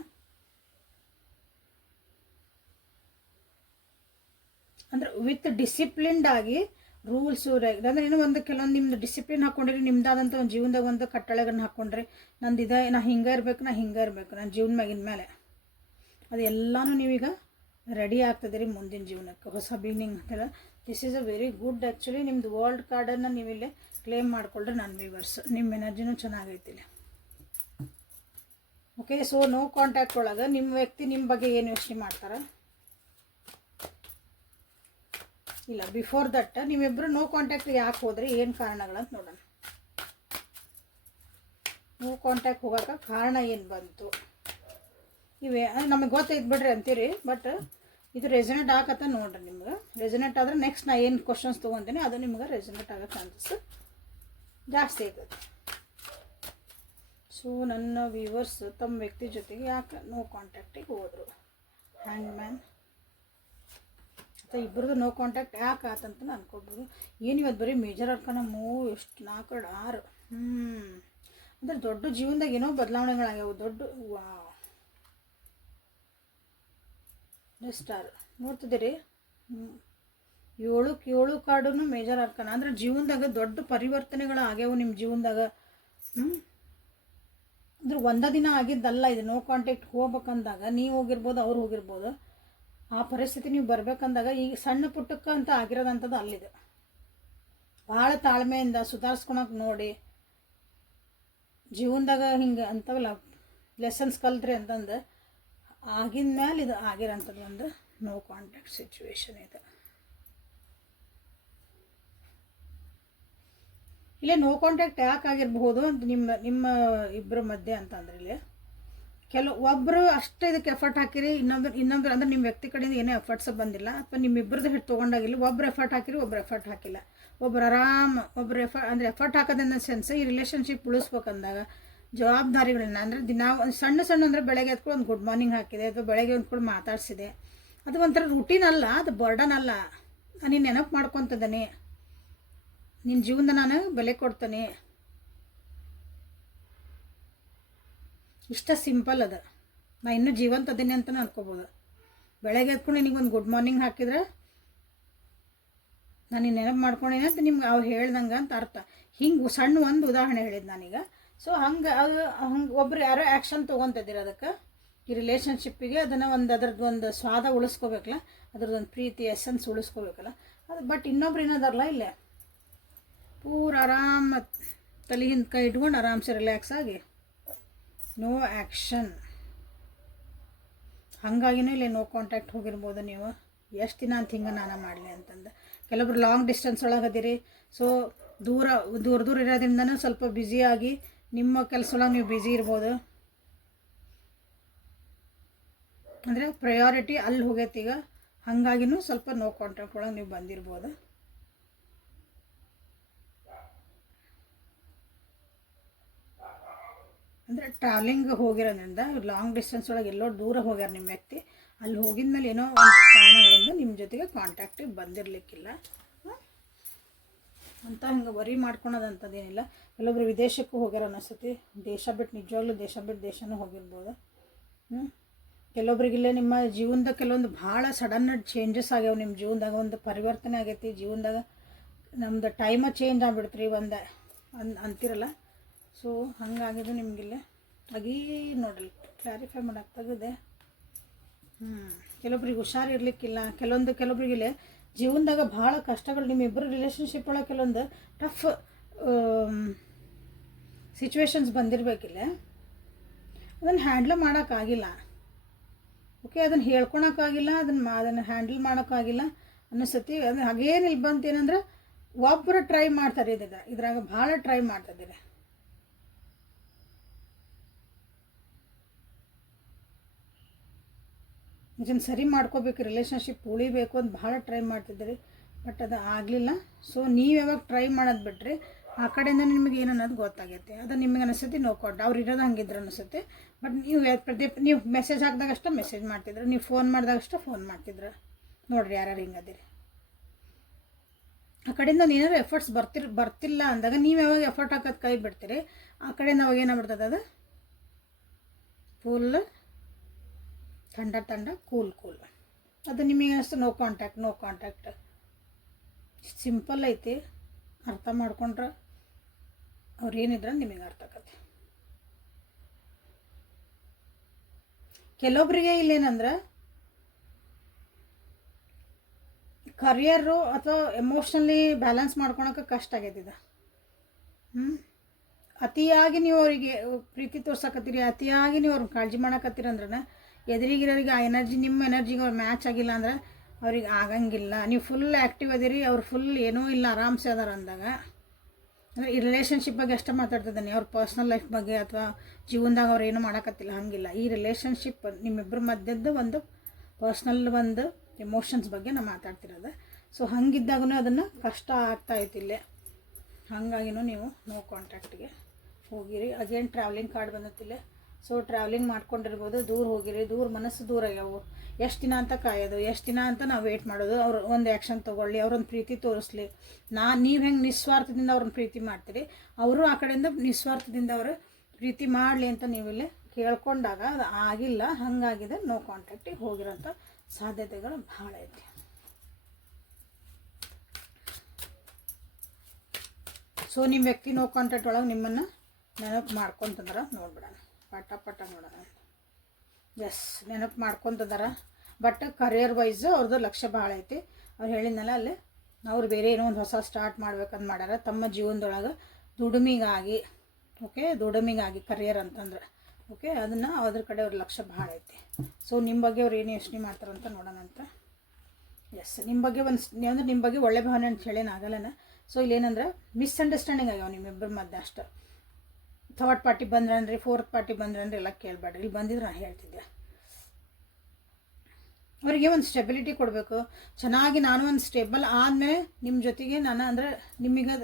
ಅಂದರೆ ವಿತ್ ಡಿಸಿಪ್ಲಿನ್ಡ್ ಆಗಿ ರೂಲ್ಸು ಅಂದರೆ ಏನೋ ಒಂದು ಕೆಲವೊಂದು ನಿಮ್ದು ಡಿಸಿಪ್ಲಿನ್ ಹಾಕ್ಕೊಂಡ್ರಿ, ನಿಮ್ದಾದಂಥ ಒಂದು ಜೀವನದಾಗ ಒಂದು ಕಟ್ಟಳೆಗಳನ್ನ ಹಾಕ್ಕೊಂಡ್ರಿ, ನಂದು ಇದೆ, ನಾ ಹಿಂಗೆ ಇರಬೇಕು, ನಾ ಹಿಂಗೆ ಇರಬೇಕು ನನ್ನ ಜೀವನ ಮ್ಯಾಗಿನ ಮೇಲೆ, ಅದು ಎಲ್ಲನೂ ನೀವೀಗ ರೆಡಿ ಆಗ್ತದಿರಿ ಮುಂದಿನ ಜೀವನಕ್ಕೆ, ಹೊಸ ಬಿಗಿನಿಂಗ್ ಅಂತೆಲ್ಲ. This is a very good. Actually ನಿಮ್ಮದು ವರ್ಲ್ಡ್ ಕಾರ್ಡನ್ನು ನೀವಿಲ್ಲಿ ಕ್ಲೇಮ್ ಮಾಡಿಕೊಳ್ಳ್ರಿ ನನ್ನ ವ್ಯೂವರ್ಸ್. ನಿಮ್ಮ ಎನರ್ಜಿನೂ ಚೆನ್ನಾಗೈತಿಲ್ಲ. ಓಕೆ, ಸೊ ನೋ ಕಾಂಟ್ಯಾಕ್ಟ್ ಒಳಗೆ ನಿಮ್ಮ ವ್ಯಕ್ತಿ ನಿಮ್ಮ ಬಗ್ಗೆ ಏನು ಯೋಚನೆ ಮಾಡ್ತಾರೆ ಇಲ್ಲ. ಬಿಫೋರ್ ದಟ್ ನೀವಿಬ್ಬರು ನೋ ಕಾಂಟ್ಯಾಕ್ಟ್ ಯಾಕೆ ಹೋದ್ರಿ, ಏನು ಕಾರಣಗಳಂತ ನೋಡೋಣ. ನೋ ಕಾಂಟ್ಯಾಕ್ಟ್ ಹೋಗೋಕೆ ಕಾರಣ ಏನು ಬಂತು, ಇವೇ ನಮಗೆ ಗೊತ್ತೈತೆ ಬಿಡ್ರಿ ಅಂತೀರಿ. ಬಟ್ ಇದು ರೆಸನೇಟ್ ಆಗತ್ತ ನೋಡ್ರಿ. ನಿಮ್ಗೆ ರೆಸನೇಟ್ ಆದರೆ ನೆಕ್ಸ್ಟ್ ನಾ ಏನು ಕ್ವಶನ್ಸ್ ತೊಗೊತೀನಿ ಅದು ನಿಮ್ಗೆ ರೆಸನೇಟ್ ಆಗೋ ಚಾನ್ಸಸ್ ಜಾಸ್ತಿ ಆಗ್ತದೆ. ಸೊ ನನ್ನ ವ್ಯೂವರ್ಸ್ ತಮ್ಮ ವ್ಯಕ್ತಿ ಜೊತೆಗೆ ಯಾಕೆ ನೋ ಕಾಂಟ್ಯಾಕ್ಟಿಗೆ ಹೋದರು, ಹ್ಯಾಂಗ್ ಮ್ಯಾನ್ ಅಥವಾ ಇಬ್ಬರದು ನೋ ಕಾಂಟ್ಯಾಕ್ಟ್ ಯಾಕೆ ಆತಂತ ಅನ್ಕೋಬೋದು. ಏನು ಇವತ್ತು ಬರೀ ಮೇಜರ್ ಅರ್ಕನ 3 ಎಷ್ಟು 4 6 ಅಂದರೆ ದೊಡ್ಡ ಜೀವನದಾಗ ಏನೋ ಬದಲಾವಣೆಗಳಾಗ್ಯಾವು. ದೊಡ್ಡ ಸ್ಟಾರ್ ನೋಡ್ತಿದ್ದೀರಿ, 7 ಕಾರ್ಡು ಮೇಜರ್ ಅರ್ಕನ ಅಂದ್ರೆ ಜೀವನದಾಗ ದೊಡ್ಡ ಪರಿವರ್ತನೆಗಳು ಆಗ್ಯಾವು ನಿಮ್ಮ ಜೀವನದಾಗ. ಅಂದ್ರೆ ಒಂದ ದಿನ ಆಗಿದ್ದಲ್ಲ ಇದು. ನೋ ಕಾಂಟ್ಯಾಕ್ಟ್ ಹೋಗ್ಬೇಕಂದಾಗ ನೀವು ಹೋಗಿರ್ಬೋದು, ಅವ್ರು ಹೋಗಿರ್ಬೋದು, ಆ ಪರಿಸ್ಥಿತಿ ನೀವು ಬರ್ಬೇಕಂದಾಗ ಈಗ ಸಣ್ಣ ಪುಟ್ಟಕ್ಕೆ ಅಂತ ಆಗಿರೋದಂಥದ್ದು ಅಲ್ಲಿದೆ. ಭಾಳ ತಾಳ್ಮೆಯಿಂದ ಸುಧಾರಿಸ್ಕೊಳಕ್ಕೆ ನೋಡಿ, ಜೀವನದಾಗ ಹಿಂಗೆ ಅಂತವಲ್ಲ ಲೆಸನ್ಸ್ ಕಲ್ತ್ರಿ ಅಂತಂದು ಆಗಿನ ಮೇಲೆ ಇದು ಆಗಿರೋಂಥದ್ದು ಒಂದು ನೋ ಕಾಂಟ್ಯಾಕ್ಟ್ ಸಿಚುವೇಶನ್ ಇದೆ. ಇಲ್ಲೇ ನೋ ಕಾಂಟ್ಯಾಕ್ಟ್ ಯಾಕೆ ಆಗಿರಬಹುದು ಅಂತ ನಿಮ್ಮ ಇಬ್ಬರ ಮಧ್ಯೆ ಅಂತಂದ್ರೆ ಇಲ್ಲಿ ಒಬ್ಬರು ಅಷ್ಟೇ ಇದಕ್ಕೆ ಎಫರ್ಟ್ ಹಾಕಿರಿ, ಇನ್ನೊಬ್ರು ಅಂದ್ರೆ ನಿಮ್ಮ ವ್ಯಕ್ತಿ ಕಡೆಯಿಂದ ಏನೋ ಎಫರ್ಟ್ಸ್ ಬಂದಿಲ್ಲ, ಅಥವಾ ನಿಮ್ಮಿಬ್ಬರದ್ದು ಹಿಟ್ಟು ತೊಗೊಂಡಾಗಿಲ್ಲ. ಒಬ್ರು ಎಫರ್ಟ್ ಹಾಕಿರಿ, ಒಬ್ರು ಎಫರ್ಟ್ ಹಾಕಿಲ್ಲ. ಒಬ್ರು ಒಬ್ರು ಎಫರ್ಟ್ ಹಾಕೋದನ್ನ ಸೆನ್ಸ್ ಈ ರಿಲೇಷನ್ಶಿಪ್ ಉಳಿಸ್ಬೇಕಂದಾಗ ಜವಾಬ್ದಾರಿಗಳನ್ನ ಅಂದರೆ ದಿನ ಸಣ್ಣ ಅಂದರೆ ಬೆಳಗ್ಗೆ ಎತ್ಕೊಂಡು ಒಂದು ಗುಡ್ ಮಾರ್ನಿಂಗ್ ಹಾಕಿದೆ, ಅಥವಾ ಬೆಳಗ್ಗೆ ಒಂದು ಕೂಡ ಮಾತಾಡಿಸಿದೆ, ಅದು ಒಂಥರ ರೂಟೀನ್ ಅಲ್ಲ, ಅದು ಬರ್ಡನ್ ಅಲ್ಲ. ನೀನು ನೆನಪು ಮಾಡ್ಕೊತಿದ್ದಾನೆ, ನಿನ್ನ ಜೀವನದ ನಾನು ಬೆಲೆ ಕೊಡ್ತಾನೆ, ಇಷ್ಟ ಸಿಂಪಲ್ ಅದ. ನಾ ಇನ್ನೂ ಜೀವಂತ ಅದೇನೆ ಅಂತಲೂ ಅನ್ಕೋಬೋದು. ಬೆಳಗ್ಗೆ ಎತ್ಕೊಂಡು ನಿನಗೊಂದು ಗುಡ್ ಮಾರ್ನಿಂಗ್ ಹಾಕಿದ್ರೆ ನಾನು ನೆನಪು ಮಾಡ್ಕೊಂಡೇನೆ ಅಂತ ನಿಮ್ಗೆ ಅವ್ರು ಹೇಳ್ದಂಗೆ ಅಂತ ಅರ್ಥ. ಹಿಂಗೆ ಸಣ್ಣ ಒಂದು ಉದಾಹರಣೆ ಹೇಳಿದ್ದು ನಾನೀಗ. ಸೊ ಹಂಗೆ ಒಬ್ರು ಯಾರೋ ಆ್ಯಕ್ಷನ್ ತೊಗೊತಿದ್ದೀರ ಅದಕ್ಕೆ, ಈ ರಿಲೇಷನ್ಶಿಪ್ಪಿಗೆ ಅದನ್ನು ಅದ್ರದ್ದು ಒಂದು ಸ್ವಾದ ಉಳಿಸ್ಕೋಬೇಕಲ್ಲ, ಅದ್ರದ್ದೊಂದು ಪ್ರೀತಿ ಎಸೆನ್ಸ್ ಉಳಿಸ್ಕೋಬೇಕಲ್ಲ ಅದು. ಬಟ್ ಇನ್ನೊಬ್ರು ಏನದಾರಲ್ಲ ಇಲ್ಲೇ ಪೂರ ಆರಾಮ ತಲೆ ಹಿಂದೆ ಕೈ ಇಟ್ಕೊಂಡು ಆರಾಮ್ಸೆ ರಿಲ್ಯಾಕ್ಸ್ ಆಗಿ ನೋ ಆ್ಯಕ್ಷನ್. ಹಾಗಾಗಿನೂ ಇಲ್ಲಿ ನೋ ಕಾಂಟ್ಯಾಕ್ಟ್ ಹೋಗಿರ್ಬೋದು. ನೀವು ಎಷ್ಟು ದಿನ ಅಂತ ಹಿಂಗೆ ನಾನು ಮಾಡಲಿ ಅಂತಂದು. ಕೆಲವೊಬ್ರು ಲಾಂಗ್ ಡಿಸ್ಟೆನ್ಸ್ ಒಳಗದಿರಿ, ಸೊ ದೂರ ಇರೋದ್ರಿಂದನೂ ಸ್ವಲ್ಪ ಬ್ಯುಸಿಯಾಗಿ ನಿಮ್ಮ ಕೆಲಸ ಒಳಗೆ ನೀವು ಬ್ಯುಸಿ ಇರ್ಬೋದು. ಅಂದರೆ ಪ್ರಯಾರಿಟಿ ಅಲ್ಲಿ ಹೋಗೈತಿ ಈಗ, ಹಾಗಾಗಿನೂ ಸ್ವಲ್ಪ ನೋ ಕಾಂಟ್ಯಾಕ್ಟ್ ಒಳಗೆ ನೀವು ಬಂದಿರ್ಬೋದು. ಅಂದರೆ ಟ್ರಾವೆಲಿಂಗ್ ಹೋಗಿರೋದ್ರಿಂದ ಲಾಂಗ್ ಡಿಸ್ಟೆನ್ಸ್ ಒಳಗೆ ಎಲ್ಲೋ ದೂರ ಹೋಗ್ಯಾರ ನಿಮ್ಮ ವ್ಯಕ್ತಿ. ಅಲ್ಲಿ ಹೋಗಿದ ಮೇಲೆ ಏನೋ ಒಂದು ಕಾರಣಗಳಿಂದ ನಿಮ್ಮ ಜೊತೆಗೆ ಕಾಂಟ್ಯಾಕ್ಟಿಗೆ ಬಂದಿರಲಿಕ್ಕಿಲ್ಲ ಅಂತ ಹಿಂಗೆ ವರಿ ಮಾಡ್ಕೊಳೋದಂಥದ್ದೇನಿಲ್ಲ. ಕೆಲವೊಬ್ರು ವಿದೇಶಕ್ಕೂ ಹೋಗ್ಯಾರ ಅನ್ನಿಸ್ತೈತಿ, ದೇಶ ಬಿಟ್ಟು ನಿಜವಾಗ್ಲೂ ದೇಶನೂ ಹೋಗಿರ್ಬೋದು. ಕೆಲವೊಬ್ರಿಗಿಲ್ಲೇ ನಿಮ್ಮ ಜೀವನದ ಕೆಲವೊಂದು ಭಾಳ ಸಡನ್ ಚೇಂಜಸ್ ಆಗ್ಯಾವ, ನಿಮ್ಮ ಜೀವನದಾಗ ಒಂದು ಪರಿವರ್ತನೆ ಆಗೈತಿ. ಜೀವನದಾಗ ನಮ್ದು ಟೈಮ ಚೇಂಜ್ ಆಗಿಬಿಡ್ತ್ರಿ ಒಂದು ಅಂತಿರಲ್ಲ. ಸೊ ಹಂಗಾಗಿದ್ದು ನಿಮಗಿಲ್ಲೇ ಆಗಿ ನೋಡ್ರಿ ಕ್ಲಾರಿಫೈ ಮಾಡೋಕ್ಕೆ ತೆಗೆದೆ. ಕೆಲವೊಬ್ರಿಗೆ ಹುಷಾರಿರ್ಲಿಕ್ಕಿಲ್ಲ, ಕೆಲವೊಬ್ರಿಗಿಲ್ಲೇ ಜೀವನದಾಗ ಭಾಳ ಕಷ್ಟಗಳು, ನಿಮ್ಮಿಬ್ಬರು ರಿಲೇಷನ್ಶಿಪ್ ಒಳಗೆ ಕೆಲವೊಂದು ಟಫ್ ಸಿಚುವೇಶನ್ಸ್ ಬಂದಿರಬೇಕಿಲ್ಲ, ಅದನ್ನು ಹ್ಯಾಂಡ್ಲ್ ಮಾಡೋಕ್ಕಾಗಿಲ್ಲ. ಓಕೆ, ಅದನ್ನು ಹೇಳ್ಕೊಳಕ್ಕಾಗಿಲ್ಲ, ಅದನ್ನು ಹ್ಯಾಂಡಲ್ ಮಾಡೋಕ್ಕಾಗಿಲ್ಲ ಅನ್ನಿಸ್ತತಿ. ಅದು ಹಾಗೇನಿಲ್ಲ ಬಂತೇನಂದ್ರೆ ಒಬ್ಬರು ಟ್ರೈ ಮಾಡ್ತಾರೆ, ಇದ್ರಾಗ ಭಾಳ ಟ್ರೈ ಮಾಡ್ತಿದ್ದೀರಿ. ಇದನ್ನು ಸರಿ ಮಾಡ್ಕೋಬೇಕು, ರಿಲೇಷನ್ಶಿಪ್ ಉಳಿಬೇಕು ಅಂತ ಭಾಳ ಟ್ರೈ ಮಾಡ್ತಿದ್ದೀರಿ, ಬಟ್ ಅದು ಆಗಲಿಲ್ಲ. ಸೊ ನೀವು ಯಾವಾಗ ಟ್ರೈ ಮಾಡೋದು ಬಿಟ್ರಿ ಆ ಕಡೆಯಿಂದ ನಿಮಗೆ ಏನು ಅನ್ನೋದು ಗೊತ್ತಾಗೈತೆ. ಅದು ನಿಮಗೆ ಅನಿಸುತ್ತೆ ನೋ ಕಾಂಟ್ಯಾಕ್ಟ್, ಅವ್ರು ಇರೋದು ಹಂಗಿದ್ರೆ ಅನಿಸುತ್ತೆ. ಬಟ್ ನೀವು ಮೆಸೇಜ್ ಹಾಕಿದಾಗಷ್ಟು ಮೆಸೇಜ್ ಮಾಡ್ತಿದ್ರು, ನೀವು ಫೋನ್ ಮಾಡಿದಾಗಷ್ಟು ಫೋನ್ ಮಾಡ್ತಿದ್ರು. ನೋಡಿರಿ ಯಾರು ಹಿಂಗದಿರಿ. ಆ ಕಡೆಯಿಂದ ಏನಾದ್ರು ಎಫರ್ಟ್ಸ್ ಬರ್ತಿಲ್ಲ ಅಂದಾಗ ನೀವು ಯಾವಾಗ ಎಫರ್ಟ್ ಹಾಕೋದು ಕೈ ಬಿಡ್ತೀರಿ, ಆ ಕಡೆಯಿಂದ ಅವಾಗ ಏನಾಗ್ಬಿಡ್ತದೆ, ಅದು ಫುಲ್ ಥಂಡ ಕೂಲ್. ಅದು ನಿಮಗೆ ಅನಿಸ್ತು ನೋ ಕಾಂಟ್ಯಾಕ್ಟ್. ಸಿಂಪಲ್ ಐತಿ, ಅರ್ಥ ಮಾಡ್ಕೊಂಡ್ರೆ ಅವ್ರು ಏನಿದ್ರೆ ನಿಮಗೆ ಅರ್ಥ ಆಗತ್ತೆ. ಕೆಲವೊಬ್ಬರಿಗೆ ಇಲ್ಲೇನಂದ್ರೆ ಕರಿಯರು ಅಥವಾ ಎಮೋಷ್ನಲಿ ಬ್ಯಾಲೆನ್ಸ್ ಮಾಡ್ಕೊಳಕ್ಕೆ ಕಷ್ಟ ಆಗೈತಿ ಇದು. ಅತಿಯಾಗಿ ನೀವು ಅವರಿಗೆ ಪ್ರೀತಿ ತೋರ್ಸಕತ್ತೀರಿ, ಅತಿಯಾಗಿ ನೀವು ಅವ್ರನ್ನ ಕಾಳಜಿ ಮಾಡಕತ್ತೀರಿ ಅಂದ್ರೆ ಎದುರಿಗಿರೋರಿಗೆ ಆ ಎನರ್ಜಿ ನಿಮ್ಮ ಎನರ್ಜಿಗೆ ಅವ್ರು ಮ್ಯಾಚ್ ಆಗಿಲ್ಲ ಅಂದ್ರೆ ಅವ್ರಿಗೆ ಆಗಂಗಿಲ್ಲ. ನೀವು ಫುಲ್ ಆ್ಯಕ್ಟಿವ್ ಅದೀರಿ, ಅವ್ರು ಫುಲ್ ಏನೂ ಇಲ್ಲ ಆರಾಮ್ಸೆ ಅದಾರ ಅಂದಾಗ, ಅಂದರೆ ಈ ರಿಲೇಷನ್ಶಿಪ್ ಬಗ್ಗೆ ಅಷ್ಟೇ ಮಾತಾಡ್ತಿದ್ದಾನೆ, ಅವ್ರ ಪರ್ಸ್ನಲ್ ಲೈಫ್ ಬಗ್ಗೆ ಅಥವಾ ಜೀವನದಾಗ ಅವ್ರು ಏನೂ ಮಾಡೋಕತ್ತಿಲ್ಲ, ಹಂಗಿಲ್ಲ. ಈ ರಿಲೇಷನ್ಶಿಪ್ ನಿಮ್ಮಿಬ್ಬರ ಮಧ್ಯದ್ದು ಒಂದು ಪರ್ಸ್ನಲ್ ಒಂದು ಎಮೋಷನ್ಸ್ ಬಗ್ಗೆ ನಾವು ಮಾತಾಡ್ತಿರೋದು. ಸೊ ಹಂಗಿದ್ದಾಗೂ ಅದನ್ನು ಕಷ್ಟ ಆಗ್ತಾಯಿತ್ತು ಇಲ್ಲೇ. ಹಾಗಾಗಿನೂ ನೀವು ನೋ ಕಾಂಟ್ಯಾಕ್ಟ್ಗೆ ಹೋಗಿರಿ. ಅಗೇನ್ ಟ್ರಾವೆಲಿಂಗ್ ಕಾರ್ಡ್ ಬಂದತ್ತಿಲ್ಲೇ. ಸೊ ಟ್ರಾವೆಲಿಂಗ್ ಮಾಡ್ಕೊಂಡಿರ್ಬೋದು, ದೂರ ಹೋಗಿರಿ, ಮನಸ್ಸು ದೂರ ಆಗ್ಯಾವು. ಎಷ್ಟು ದಿನ ಅಂತ ಕಾಯೋದು, ಎಷ್ಟು ದಿನ ಅಂತ ನಾವು ವೇಟ್ ಮಾಡೋದು, ಅವ್ರು ಒಂದು ಆ್ಯಕ್ಷನ್ ತೊಗೊಳ್ಳಿ, ಅವ್ರೊಂದು ಪ್ರೀತಿ ತೋರಿಸ್ಲಿ. ನೀವು ಹೆಂಗೆ ನಿಸ್ವಾರ್ಥದಿಂದ ಅವ್ರನ್ನ ಪ್ರೀತಿ ಮಾಡ್ತೀರಿ, ಅವರು ಆ ಕಡೆಯಿಂದ ನಿಸ್ವಾರ್ಥದಿಂದ ಅವರು ಪ್ರೀತಿ ಮಾಡಲಿ ಅಂತ ನೀವಿಲ್ಲಿ ಕೇಳ್ಕೊಂಡಾಗ ಅದು ಆಗಿಲ್ಲ. ಹಾಗಾಗಿದೆ ನೋ ಕಾಂಟ್ಯಾಕ್ಟಿಗೆ ಹೋಗಿರೋಂಥ ಸಾಧ್ಯತೆಗಳು ಭಾಳ ಐತಿ. ಸೊ ನಿಮ್ಮ ವ್ಯಕ್ತಿ ನೋ ಕಾಂಟ್ಯಾಕ್ಟ್ ಒಳಗೆ ನಿಮ್ಮನ್ನು ನೆನಪು ಮಾಡ್ಕೊತಂದ್ರೆ ನೋಡ್ಬಿಡೋಣ, ಪಟ ನೋಡೋಣ. ಎಸ್, ನೆನಪು ಮಾಡ್ಕೊತದಾರ. ಬಟ್ ಕರಿಯರ್ ವೈಸ್ ಅವ್ರದ್ದು ಲಕ್ಷ್ಯ ಭಾಳ ಐತಿ. ಅವ್ರು ಹೇಳಿದ್ನಲ್ಲ ಅಲ್ಲಿ ಅವ್ರು ಬೇರೆ ಏನೋ ಒಂದು ಹೊಸ ಸ್ಟಾರ್ಟ್ ಮಾಡ್ಬೇಕಂತ ಮಾಡ್ಯಾರ ತಮ್ಮ ಜೀವನದೊಳಗೆ ದುಡಿಮೆಗಾಗಿ. ಓಕೆ, ದುಡಿಮೆಗಾಗಿ ಕರಿಯರ್ ಅಂತಂದ್ರೆ ಓಕೆ, ಅದನ್ನು ಅದ್ರ ಕಡೆ ಅವ್ರ ಲಕ್ಷ್ಯ ಭಾಳ ಐತಿ. ಸೊ ನಿಮ್ಮ ಬಗ್ಗೆ ಅವ್ರು ಏನು ಯೋಚನೆ ಮಾಡ್ತಾರಂತ ನೋಡೋಣಂತ. ಎಸ್, ನಿಮ್ಮ ಬಗ್ಗೆ ಅಂದರೆ ನಿಮ್ಮ ಬಗ್ಗೆ ಒಳ್ಳೆ ಭಾವನೆ ಅಂತ ಹೇಳೇನಾಗಲ್ಲನ. ಸೊ ಇಲ್ಲೇನಂದ್ರೆ ಮಿಸ್ಅಂಡರ್ಸ್ಟ್ಯಾಂಡಿಂಗ್ ಆಗ್ಯಾವ ನಿಮ್ಮಿಬ್ಬರ ಮಧ್ಯೆ ಅಷ್ಟು. ಥರ್ಡ್ ಪಾರ್ಟಿ ಬಂದ್ರನ್ರಿ, ಫೋರ್ತ್ ಪಾರ್ಟಿ ಬಂದ್ರನ್ರಿ ಎಲ್ಲ ಕೇಳಬೇಡ್ರಿ. ಇಲ್ಲಿ ಬಂದಿದ್ರೆ ನಾನು ಹೇಳ್ತಿದ್ದೆ ಅವರಿಗೆ ಒಂದು ಸ್ಟೆಬಿಲಿಟಿ ಕೊಡಬೇಕು. ಚೆನ್ನಾಗಿ ನಾನು ಒಂದು ಸ್ಟೇಬಲ್ ಆದಮೇಲೆ ನಿಮ್ಮ ಜೊತೆಗೆ ನಾನು ಅಂದರೆ ನಿಮಗೆ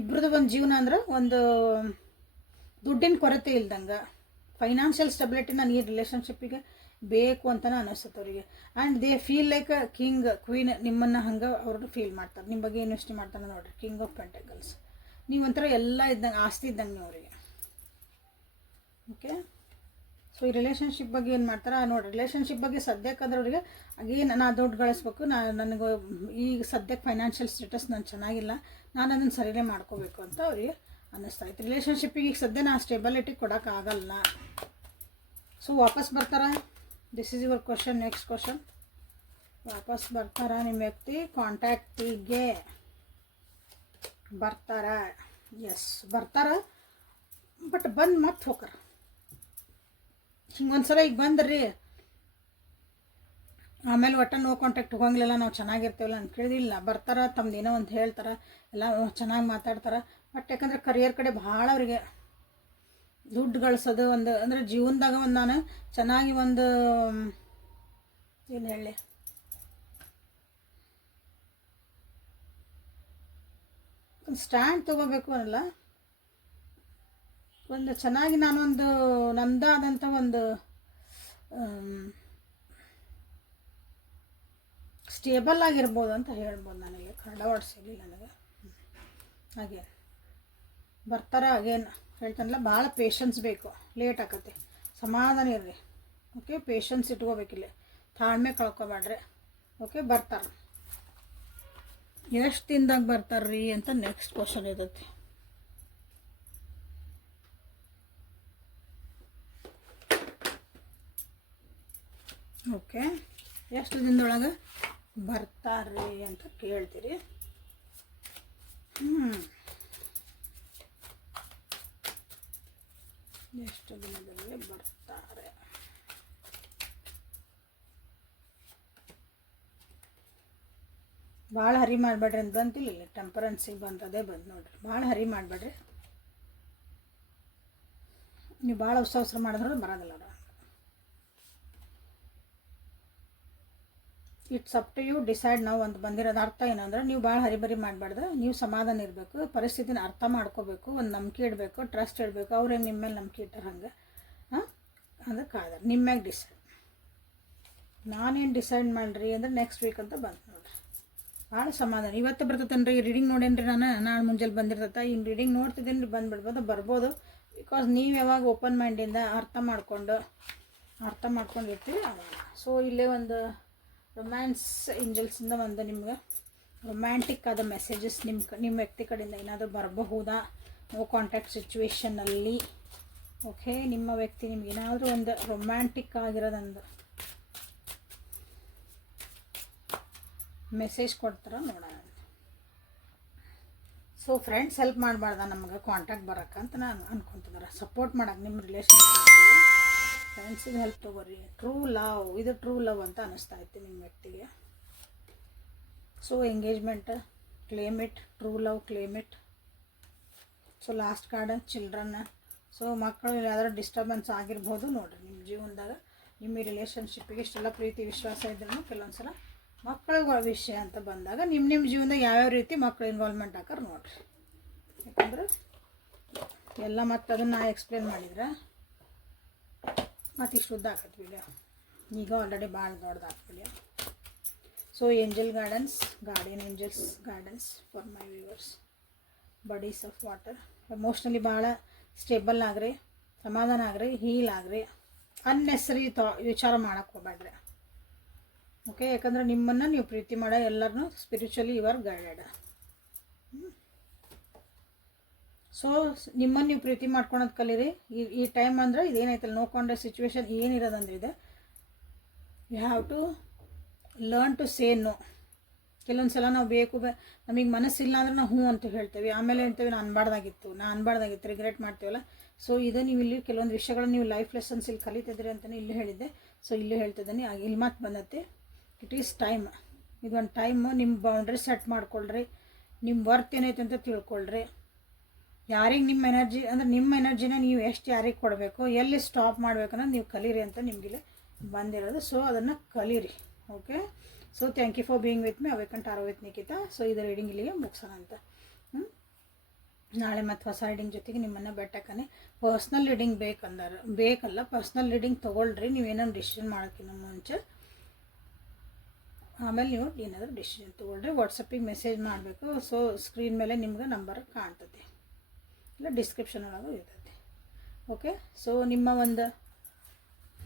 ಇಬ್ಬರದ್ದು ಒಂದು ಜೀವನ ಅಂದ್ರೆ ಒಂದು ದುಡ್ಡಿನ ಕೊರತೆ ಇಲ್ದಂಗೆ ಫೈನಾನ್ಷಿಯಲ್ ಸ್ಟೆಬಿಲಿಟಿ ನಾನು ಈ ರಿಲೇಷನ್ಶಿಪ್ಪಿಗೆ ಬೇಕು ಅಂತಲೇ ಅನ್ನಿಸುತ್ತೆ ಅವರಿಗೆ. And they feel like a king queen. ನಿಮ್ಮನ್ನು ಹಂಗೆ ಅವರು ಫೀಲ್ ಮಾಡ್ತಾರೆ. ನಿಮ್ಮ ಬಗ್ಗೆ ಏನು ಯೋಚನೆ ಮಾಡ್ತಾರೆ ನೋಡಿರಿ. King of pentacles. ನೀವು ಒಂಥರ ಎಲ್ಲ ಇದ್ದಂಗೆ, ಆಸ್ತಿ ಇದ್ದಂಗೆ ಅವರಿಗೆ. ಓಕೆ, ಸೊ ಈ ರಿಲೇಷನ್ಶಿಪ್ ಬಗ್ಗೆ ಏನು ಮಾಡ್ತಾರೆ ನೋಡಿರಿ. ರಿಲೇಷನ್ಶಿಪ್ ಬಗ್ಗೆ ಸದ್ಯಕ್ಕಾದ್ರೆ ಅವರಿಗೆ ಅಗೇನ್ ನಾನು ದುಡ್ಡು ಗಳಿಸ್ಬೇಕು, ನನಗೆ ಈಗ ಸದ್ಯಕ್ಕೆ ಫೈನಾನ್ಷಿಯಲ್ ಸ್ಟೇಟಸ್ ನಾನು ಚೆನ್ನಾಗಿಲ್ಲ, ನಾನು ಅದನ್ನು ಸರಿಯೇ ಮಾಡ್ಕೋಬೇಕು ಅಂತ ಅವರಿಗೆ ಅನ್ನಿಸ್ತಾ ಇತ್ತು. ರಿಲೇಷನ್ಶಿಪ್ಪಿಗೆ ಈಗ ಸದ್ಯ ನಾನು ಸ್ಟೆಬಿಲಿಟಿ ಕೊಡೋಕ್ಕಾಗಲ್ಲ. ಸೊ ವಾಪಸ್ ಬರ್ತಾರಾ? This is your question. Next question, ವಾಪಸ್ ಬರ್ತಾರಾ ನಿಮ್ಮ ವ್ಯಕ್ತಿ ಕಾಂಟ್ಯಾಕ್ಟಿಗೆ? ಬರ್ತಾರ? ಎಸ್, ಬರ್ತಾರ. ಬಟ್ ಬಂದು ಮತ್ತೆ ಹೋಗ್ರ. ಹಿಂಗೊಂದ್ಸಲ ಈಗ ಬಂದ್ರಿ, ಆಮೇಲೆ ಒಟ್ಟು ನೋ ಕಾಂಟ್ಯಾಕ್ಟ್ ಹೋಗಂಗಿಲ್ಲ, ನಾವು ಚೆನ್ನಾಗಿರ್ತೀವಲ್ಲ ಅಂತ ಕೇಳಿದಿಲ್ಲ. ಬರ್ತಾರ, ತಮ್ದು ಏನೋ ಒಂದು ಹೇಳ್ತಾರೆ, ಎಲ್ಲ ಚೆನ್ನಾಗಿ ಮಾತಾಡ್ತಾರೆ. ಬಟ್ ಯಾಕಂದ್ರೆ ಕರಿಯರ್ ಕಡೆ ಭಾಳ ಅವರಿಗೆ ದುಡ್ಡು ಗಳಿಸೋದು ಒಂದು ಅಂದರೆ ಜೀವನದಾಗ ಒಂದು ನಾನು ಚೆನ್ನಾಗಿ ಒಂದು ಏನು ಹೇಳಿ ಒಂದು ಸ್ಟ್ಯಾಂಡ್ ತೊಗೋಬೇಕು ಅನ್ನಲ್ಲ, ಒಂದು ಚೆನ್ನಾಗಿ ನಾನೊಂದು ನಂದಾದಂಥ ಒಂದು ಸ್ಟೇಬಲ್ ಆಗಿರ್ಬೋದು ಅಂತ ಹೇಳ್ಬೋದು. ನನಗೆ ಕನ್ನಡ ವರ್ಡ್ಸ್ ಇಲ್ಲ ನನಗೆ. ಹಾಗೆ ಬರ್ತಾರ. ಅಗೇನ್ ಹೇಳ್ತಾನಲ್ಲ, ಭಾಳ ಪೇಷನ್ಸ್ ಬೇಕು, ಲೇಟ್ ಆಕತ್ತೆ, ಸಮಾಧಾನ ಇರ್ರಿ. ಓಕೆ, ಪೇಷನ್ಸ್ ಇಟ್ಕೋಬೇಕಿಲ್ಲ, ತಾಳ್ಮೆ ಕಳ್ಕೊಬೇಡ್ರಿ. ಓಕೆ, ಬರ್ತಾರೆ. ಎಷ್ಟು ದಿನದಾಗ ಬರ್ತಾರ್ರಿ ಅಂತ ನೆಕ್ಸ್ಟ್ ಕ್ವಶನ್ ಇರುತ್ತೆ. ಓಕೆ, ಎಷ್ಟು ದಿನದೊಳಗೆ ಬರ್ತಾರ್ರಿ ಅಂತ ಕೇಳ್ತೀರಿ. ಎಷ್ಟು ದಿನದಲ್ಲಿ ಬರ್ತಾರೆ? ಭಾಳ ಹರಿ ಮಾಡಬೇಡ್ರಿ ಅಂತ ಬಂತಿಲ್ಲ. ಟೆಂಪರೆನ್ಸಿಗೆ ಬಂದದೇ ಬಂದು ನೋಡ್ರಿ. ಭಾಳ ಹರಿ ಮಾಡಬೇಡ್ರಿ. ನೀವು ಭಾಳ ಅವಸರ ಮಾಡಿದ್ರೆ ಬರೋದಿಲ್ಲ. It's up to you decide. ನಾವು ಒಂದು ಬಂದಿರೋದು ಅರ್ಥ ಏನಂದ್ರೆ ನೀವು ಭಾಳ ಹರಿಬರಿ ಮಾಡಬಾರ್ದು. ನೀವು ಸಮಾಧಾನ ಇರಬೇಕು, ಪರಿಸ್ಥಿತಿನ ಅರ್ಥ ಮಾಡ್ಕೋಬೇಕು, ಒಂದು ನಂಬಿಕೆ ಇಡಬೇಕು, ಟ್ರಸ್ಟ್ ಇಡಬೇಕು. ಅವ್ರೇನು ನಿಮ್ಮ ಮೇಲೆ ನಂಬಿಕೆ ಇಟ್ಟಾರ ಹಂಗೆ ಅದಕ್ಕೆ ಆದ್ರೆ ನಿಮ್ಮ ಮ್ಯಾಗ ಡಿಸೈಡ್. ನಾನೇನು ಡಿಸೈಡ್ ಮಾಡಿರಿ ಅಂದ್ರೆ ನೆಕ್ಸ್ಟ್ ವೀಕ್ ಅಂತ ಬಂತು ನೋಡ್ರಿ. ಭಾಳ ಸಮಾಧಾನ. ಇವತ್ತು ಬರ್ತೈತೇನ್ರಿ ರೀಡಿಂಗ್ ನೋಡೇನ್ರಿ ನಾನು ಮುಂಜಾನೆ ಬಂದಿರ್ತೈತೆ. ಈ ರೀಡಿಂಗ್ ನೋಡ್ತಿದ್ದೀನಿ ರೀ, ಬರ್ಬೋದು. ಬಿಕಾಸ್ ನೀವು ಯಾವಾಗ ಓಪನ್ ಮೈಂಡಿಂದ ಅರ್ಥ ಮಾಡ್ಕೊಂಡಿರ್ತೀವಿ ಅವಾಗ. ಸೊ ಇಲ್ಲೇ ಒಂದು ರೊಮ್ಯಾನ್ಸ್ ಏಂಜಲ್ಸಿಂದ ಒಂದು ನಿಮ್ಗೆ ರೊಮ್ಯಾಂಟಿಕ್ ಆದ ಮೆಸೇಜಸ್ ನಿಮ್ಮ ವ್ಯಕ್ತಿ ಕಡೆಯಿಂದ ಏನಾದರೂ ಬರಬಹುದಾ ನೋ ಕಾಂಟ್ಯಾಕ್ಟ್ ಸಿಚುವೇಷನಲ್ಲಿ. ಓಕೆ, ನಿಮ್ಮ ವ್ಯಕ್ತಿ ನಿಮ್ಗೆ ಏನಾದರೂ ಒಂದು ರೊಮ್ಯಾಂಟಿಕ್ ಆಗಿರೋದೊಂದು ಮೆಸೇಜ್ ಕೊಡ್ತಾರ ನೋಡೋಣ. ಸೊ ಫ್ರೆಂಡ್ಸ್ ಹೆಲ್ಪ್ ಮಾಡಬಾರ್ದ ನಮಗೆ ಕಾಂಟ್ಯಾಕ್ಟ್ ಬರೋಕ್ಕೆ ಅಂತ ನಾನು ಅನ್ಕೊತಿದ್ದಾರೆ. ಸಪೋರ್ಟ್ ಮಾಡೋಕೆ ನಿಮ್ಮ ರಿಲೇಷನ್ಶಿಪ್ಗೆ ಫ್ರೆಂಡ್ಸಿಗೆ ಹೆಲ್ಪ್ ತೊಗೋರಿ. ಟ್ರೂ ಲವ್, ಇದು ಟ್ರೂ ಲವ್ ಅಂತ ಅನ್ನಿಸ್ತಾ ಇತ್ತು ನಿಮ್ಮ ವ್ಯಕ್ತಿಗೆ. So engagement, claim it, true love, claim it. So last card children. So ಮಕ್ಕಳು ಯಾವ್ದಾದ್ರು ಡಿಸ್ಟರ್ಬೆನ್ಸ್ ಆಗಿರ್ಬೋದು ನೋಡಿರಿ ನಿಮ್ಮ ಜೀವನದಾಗ. ನಿಮ್ಮ ರಿಲೇಷನ್ಶಿಪ್ಪಿಗೆ ಇಷ್ಟೆಲ್ಲ ಪ್ರೀತಿ ವಿಶ್ವಾಸ ಇದ್ರೂ ಕೆಲವೊಂದು ಸಲ ಮಕ್ಕಳ ವಿಷಯ ಅಂತ ಬಂದಾಗ ನಿಮ್ಮ ಜೀವನದಾಗ ಯಾವ್ಯಾವ ರೀತಿ ಮಕ್ಕಳು ಇನ್ವಾಲ್ವ್ಮೆಂಟ್ ಹಾಕಾರ ನೋಡಿರಿ. ಯಾಕಂದ್ರೆ ಎಲ್ಲ ಮತ್ತು ಅದನ್ನು ನಾ ಎಕ್ಸ್ಪ್ಲೇನ್ ಮಾಡಿದ್ರೆ ಮತ್ತು ಇಷ್ಟು ಉದ್ದ ಹಾಕತ್ತೆ ವಿಡಿಯೋ. ಈಗ ಆಲ್ರೆಡಿ ಭಾಳ ದೊಡ್ಡದು ಹಾಕಿ video. So angel guardian angels guidance for my viewers. Bodies of water. Emotionally ಭಾಳ ಸ್ಟೇಬಲ್ ಆಗ್ರಿ, ಸಮಾಧಾನ ಆಗ್ರಿ, ಹೀಲ್ ಆಗ್ರಿ. ಅನ್ನೆಸರಿ ವಿಚಾರ ಮಾಡೋಕ್ಕೆ ಹೋಗ್ಬೇಡ್ರಿ. ಓಕೆ, ಯಾಕಂದ್ರೆ ನಿಮ್ಮನ್ನು ನೀವು ಪ್ರೀತಿ ಮಾಡೋ ಎಲ್ಲರನ್ನೂ spiritually you are guided. So ನಿಮ್ಮನ್ನು ನೀವು ಪ್ರೀತಿ ಮಾಡ್ಕೊಳೋದು ಕಲೀರಿ. ಈ ಟೈಮ್ ಅಂದ್ರೆ ಇದೇನೈತಲ್ಲ ನೋ ಕಾಂಟ್ಯಾಕ್ಟ್ ಸಿಚುವೇಶನ್ ಏನಿರೋದಂದ್ರೆ ಇದೆ you have to learn to say no. ಕೆಲವೊಂದು ಸಲ ನಾವು ನಮಗೆ ಮನಸ್ಸಿಲ್ಲ ಅಂದ್ರೆ ನಾವು ಹ್ಞೂ ಅಂತ ಹೇಳ್ತೇವೆ, ಆಮೇಲೆ ಹೇಳ್ತೇವೆ ನಾನು ಅನ್ಬಾರ್ದಾಗಿತ್ತು ರಿಗ್ರೆಟ್ ಮಾಡ್ತೀವಲ್ಲ. ಸೊ ಇದು ನೀವು ಇಲ್ಲಿ ಕೆಲವೊಂದು ವಿಷಯಗಳನ್ನ ನೀವು ಲೈಫ್ ಲೆಸನ್ಸ್ ಇಲ್ಲಿ ಕಲಿತಿದ್ರಿ ಅಂತಲೇ ಇಲ್ಲಿ ಹೇಳಿದ್ದೆ. ಸೊ ಇಲ್ಲಿ ಹೇಳ್ತಿದ್ದೀನಿ, ಇಲ್ಲಿ ಮಾತು ಬಂದತ್ತೆ, ಇಟ್ ಈಸ್ ಟೈಮ್. ಇದೊಂದು ಟೈಮು, ನಿಮ್ಮ ಬೌಂಡ್ರಿ ಸೆಟ್ ಮಾಡ್ಕೊಳ್ರಿ, ನಿಮ್ಮ ವರ್ತ್ ಏನೈತೆ ಅಂತ ತಿಳ್ಕೊಳ್ರಿ. ಯಾರಿಗೆ ನಿಮ್ಮ ಎನರ್ಜಿ ಅಂದರೆ ನಿಮ್ಮ ಎನರ್ಜಿನ ನೀವು ಎಷ್ಟು ಯಾರಿಗೆ ಕೊಡಬೇಕು, ಎಲ್ಲಿ ಸ್ಟಾಪ್ ಮಾಡಬೇಕನ್ನೋದು ನೀವು ಕಲೀರಿ ಅಂತ ನಿಮಗಿಲ್ಲಿ ಬಂದಿರೋದು. ಸೊ ಅದನ್ನು ಕಲೀರಿ. Okay, so thank you for being with me. Awakened ಆರೋ ವಿತ್ ನಿಖಿತಾ. ಸೊ ಇದು ರೀಡಿಂಗ್ ಇಲ್ಲಿಗೆ ಮುಗಿಸೋಣ ಅಂತ. ನಾಳೆ ಮತ್ತು ಹೊಸ ರೀಡಿಂಗ್ ಜೊತೆಗೆ ನಿಮ್ಮನ್ನು ಬೆಟ್ಟಕ್ಕನೆ. ಪರ್ಸ್ನಲ್ ರೀಡಿಂಗ್ ಬೇಕಲ್ಲ, ಪರ್ಸ್ನಲ್ ರೀಡಿಂಗ್ ತೊಗೊಳ್ರಿ ನೀವೇನೋ ಡಿಸಿಷನ್ ಮಾಡೋಕ್ಕಿಂತ ಮುಂಚೆ. ಆಮೇಲೆ ನೀವು ಏನಾದರೂ ಡಿಸಿಷನ್ ತೊಗೊಳ್ರಿ. ವಾಟ್ಸಪ್ಪಿಗೆ ಮೆಸೇಜ್ ಮಾಡಬೇಕು. ಸೊ ಸ್ಕ್ರೀನ್ ಮೇಲೆ ನಿಮ್ಗೆ ನಂಬರ್ ಕಾಣ್ತದೆ, ಇಲ್ಲ ಡಿಸ್ಕ್ರಿಪ್ಷನ್ ಒಳಗೂ ಇರ್ತೈತೆ. ಓಕೆ, ಸೊ ನಿಮ್ಮ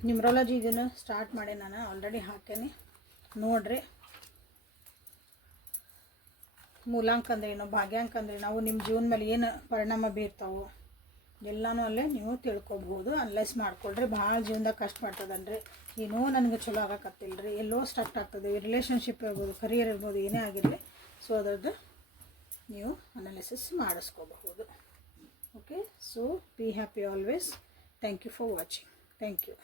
ನ್ಯೂಮರಾಲಜಿ ಇದನ್ನು ಸ್ಟಾರ್ಟ್ ಮಾಡಿ ನಾನು ಆಲ್ರೆಡಿ ಹಾಕೇನೆ, ನೋಡ್ರಿ. ಮೂಲಾಂಕ ಅಂದ್ರೆ ಏನು, ಭಾಗ್ಯಾಂಕ ಅಂದ್ರೆ ನಾವು ನಿಮ್ಮ ಜೀವನ ಮೇಲೆ ಏನು ಪರಿಣಾಮ ಬೀರ್ತಾವೋ ಎಲ್ಲನೂ ಅಲ್ಲೇ ನೀವು ತಿಳ್ಕೊಬೋದು. ಅನಲೈಸ್ ಮಾಡ್ಕೊಳ್ರಿ. ಭಾಳ ಜೀವನದಾಗ ಕಷ್ಟ ಮಾಡ್ತದನ್ರಿ, ಏನೋ ನನಗೆ ಚಲೋ ಆಗಕತ್ತಿಲ್ಲರಿ, ಎಲ್ಲೋ ಸ್ಟಕ್ ಆಗ್ತದೆ, ರಿಲೇಷನ್ಶಿಪ್ ಇರ್ಬೋದು, ಕರಿಯರ್ ಇರ್ಬೋದು, ಏನೇ ಆಗಿರಲಿ. ಸೊ ಅದರದ್ದು ನೀವು ಅನಾಲಿಸಿಸ್ ಮಾಡಿಸ್ಕೋಬಹುದು. Okay, so be happy always. Thank you for watching. Thank you.